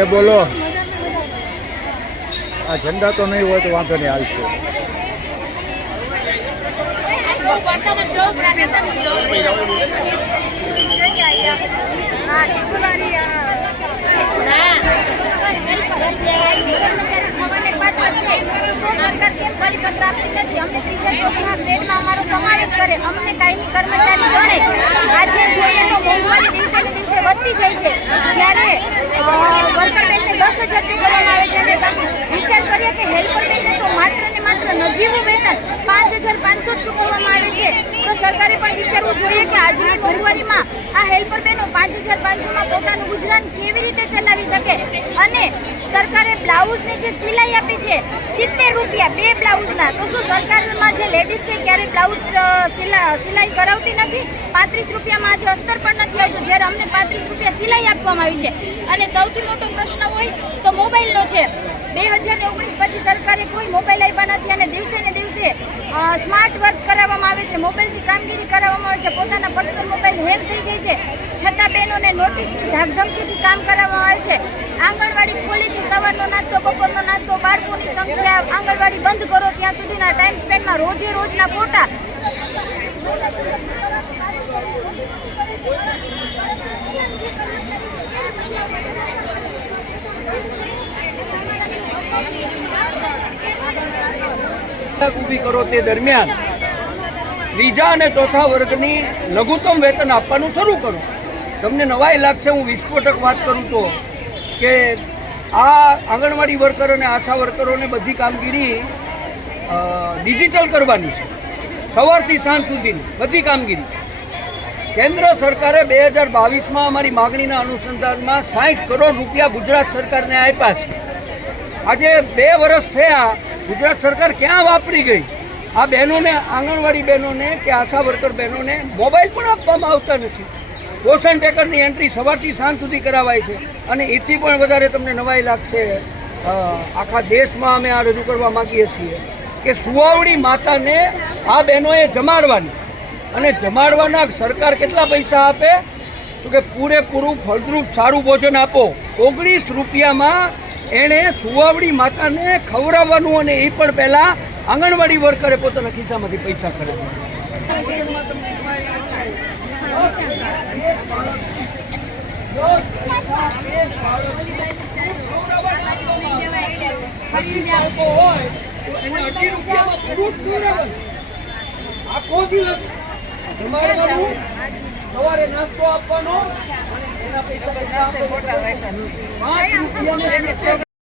એ બોલો. આ ઝંડા તો નહીં હોય તો વાંધો નહીં, હાલશે. અમને કાયમી કર્મચારી ગણે આજે જોઈએ તો મોંઘવારી દિવસે ને દિવસે વધતી જાય છે. જ્યારે વર્કર બેનને 10,000 ચૂકવવામાં આવે છે અને વિચાર કરીએ કે હેલ્પર બેનને તો માત્ર ને માત્ર નજીવું વેતન 5,500 ચૂકવવામાં આવે છે. તો સરકારે પણ વિચારવું જોઈએ કે આજની મોંઘવારીમાં આ હેલ્પર બેનો 5,500માં પોતાનું ગુજરાન કેવી રીતે ચલાવી શકે. અને સરકારે બ્લાઉઝની જે સિલાઈ આપી છે 70 રૂપિયા 2 બ્લાઉઝના, તો શું સરકારમાં જે લેડીઝ છે ક્યારે બ્લાઉઝ સિલાઈ કરાવતી નથી? 35 રૂપિયામાં આજે અસ્તર પણ નથી આવતું, જ્યારે અમને 35 રૂપિયા સિલાઈ આપવામાં આવી છે. અને સૌથી મોટો પ્રશ્ન હોય તો મોબાઈલનો છે. 2019 પછી સરકારે કોઈ મોબાઈલ આપ્યા નથી અને દિવસે ને દિવસે સ્માર્ટ વર્ક કરાવવામાં આવે છે, મોબાઈલથી કામગીરી કરાવવામાં આવે છે. પોતાના પર્સનલ મોબાઈલ હેંગ થઈ જાય છે, છતાં બહેનોને નોટિસની ધાકધમકીથી કામ કરાવવામાં આવે છે. આંગણવાડી ખોલીથી સવારનો નાસ્તો, બપોરનો નાસ્તો, બાળકોની સંખ્યા, આંગણવાડી બંધ કરો ત્યાં સુધીના ટાઈમ સ્પેન્ડમાં રોજે રોજના ફોટા. ઊભી કરો તે દરમિયાન ત્રીજા અને ચોથા વર્ગની લઘુત્તમ વેતન આપવાનું શરૂ કરો. તમને નવાઈ લાગશે, હું વિસ્ફોટક વાત કરું તો કે આ આંગણવાડી વર્કર અને આશા વર્કરોને બધી કામગીરી ડિજિટલ કરવાની છે. સવારથી સાંજ સુધીની બધી કામગીરી કેન્દ્ર સરકારે 2022માં અમારી માગણીના અનુસંધાનમાં 60 કરોડ રૂપિયા ગુજરાત સરકારને આપ્યા છે. આજે 2 વર્ષ થયા, ગુજરાત સરકાર ક્યાં વાપરી ગઈ? આ બહેનોને, આંગણવાડી બહેનોને કે આશા વર્કર બહેનોને મોબાઈલ પણ આપવામાં આવતા નથી. પોષણ ટેકરની એન્ટ્રી સવારથી સાંજ સુધી કરાવાય છે. અને એથી પણ વધારે તમને નવાઈ લાગશે, આખા દેશમાં અમે આ રજૂ કરવા માગીએ છીએ કે સુવાવડી માતાને આ બહેનોએ જમાડવાની. અને જમાડવાના સરકાર કેટલા પૈસા આપે? તો કે પૂરેપૂરું ફળદ્રુપ સારું ભોજન આપો. 19 રૂપિયામાં એણે સુવાવડી માતાને ખવડાવવાનું, અને એ પણ પહેલાં આંગણવાડી વર્કરે પોતાના ખિસ્સામાંથી પૈસા ખર્ચવા. આખો દિવસ જમાડવાનું, સવારે નાસ્તો આપવાનો અને એના પૈસા 5 રૂપિયા